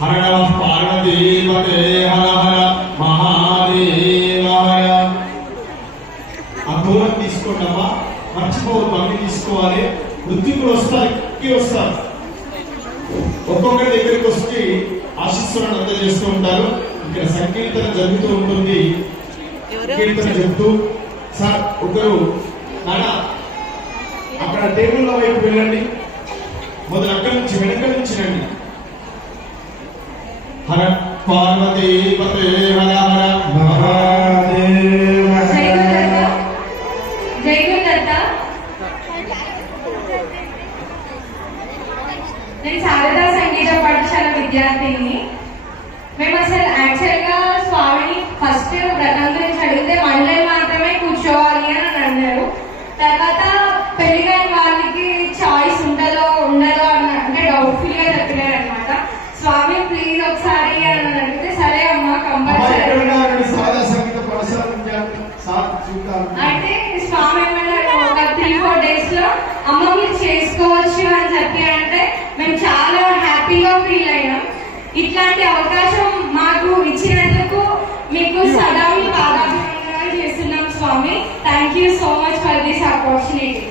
హర నమః పార్వతీపతే హర హర మహాదేవ హర. ఆ దూరం తీసుకోండమ్మా, మర్చిపోవద్దు, అన్ని తీసుకోవాలి. వృత్తికులు వస్తారు, వస్తారు, ఒక్కొక్కరి దగ్గరికి వచ్చి ఆశీస్సులను అందజేస్తూ ఉంటారు. ఇక్కడ సంకీర్తన జరుగుతూ ఉంటుంది. సంకీర్తన చెప్తూ సార్ ఒకరు నానా అక్కడ టేబుల్ల వైపు వెళ్ళండి, మొదలు అక్కడి నుంచి వెనక నుంచి రండి. హర పార్వతీపతే హర హర మహాదేవ. నేను శారదా సంగీత పాఠశాల విద్యార్థిని. మేము అసలు యాక్చువల్గా స్వామిని ఫస్ట్ వ్రతం గురించి అడిగితే మండలి మాత్రమే కూర్చోవాలి అని అన్నారు. తర్వాత పెళ్లి కాని వాళ్ళకి చాయిస్ ఉండదో అంటే డౌట్ఫుల్ గా చెప్పినారు అనమాట. స్వామి ప్లీజ్ ఒకసారి అని అడిగితే సరే అమ్మా కంపల్సరీ అంటే స్వామి ఏమన్నారు, ఒక 3-4 days లో అమ్మ మీరు చేసుకోవచ్చు అని చెప్పి అంటే మేము చాలా హ్యాపీగా ఫీల్ అయ్యాం. ఇట్లాంటి అవకాశం మాకు ఇచ్చినందుకు మీకు సదా మీ పాదాభివందనాలు చేస్తున్నాం స్వామి. Thank you so much for this opportunity.